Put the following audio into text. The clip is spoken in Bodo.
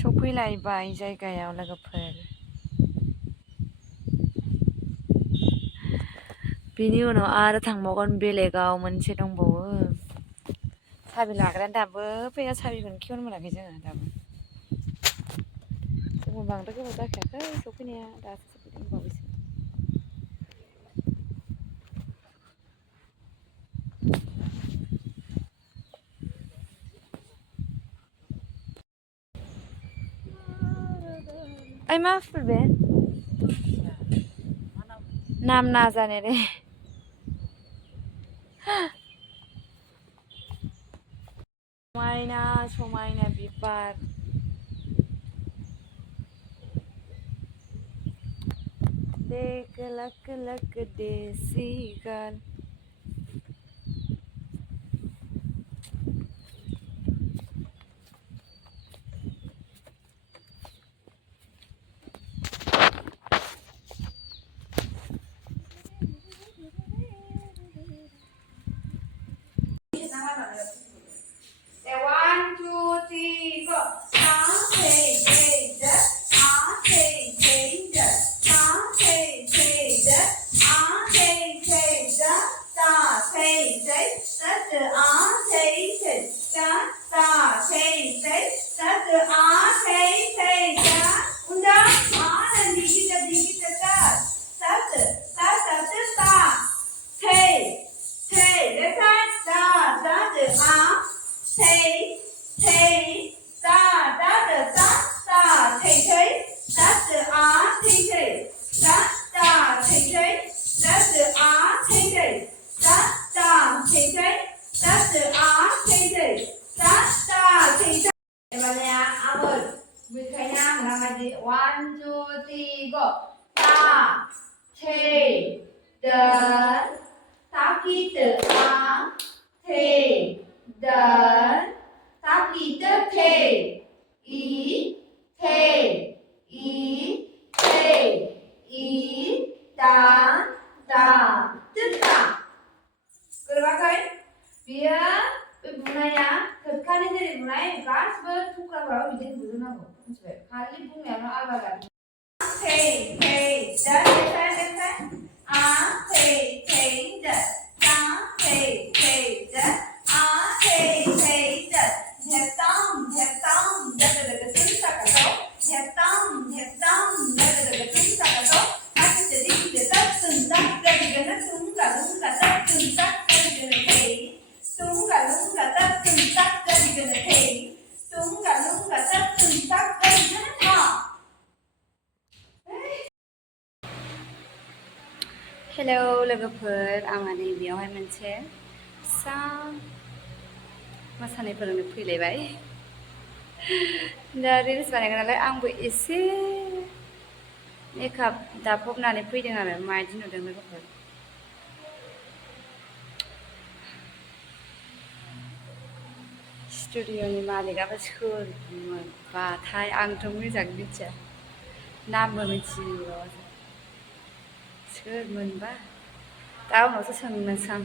सफैलायबाय जायगायाव लोगोफोर बिनि उनाव आरो थांबावगोन बेलेगाव मोनसे दंबावो साबि लाग्रायानो दाबो फैया साबिखौनो खेवनो मोनाखै जोङो दाबो जोंबो बांद्राय गोबाव जाखायाखै सफैनाया दासो सफैदों बावैसो ओइ मा फुल बे नाम ना जाने रे समायना समायना बिबार देख लक लक देसी girl One, two, three, go. One, two, three, go. Ta, thay, đơn, tao ký tự á, thay, đơn, tao ký tự thay, ý, thay, ta, tức ta. Kırbakai, biya, bunaya, kırkanı deri bunaya, gaspı tukraklar bilen buzuna bu. Kali bunaya albaga. Thay, đơn, đơn, á, thay, đơn, ta, thay, đơn, á, thay, đơn. Nhật tông, đợt tưng sa cả số. Nhật tông, đợt tưng sa cả số. Hãy subscribe cho kênh Ghiền Mì Gõ để không bỏ lỡ những video Hello लोगोफोर आंहा नै बेयावहाय मोनसे फिसा मोसानाय फोरोंनो फैलायबाय दा रिल्स बानायगोन नालाय आंबो एसे मेकआप दाफबनानै फैदों आरो माबायदि नुदों लोगोफोर स्टुडिअनि मालिकआबो सोरमोनबाथाय आंथ' मोजाङै मिथिया नामबो मिथियो सोरमोनबा दा उनावसो सोंनोसै आं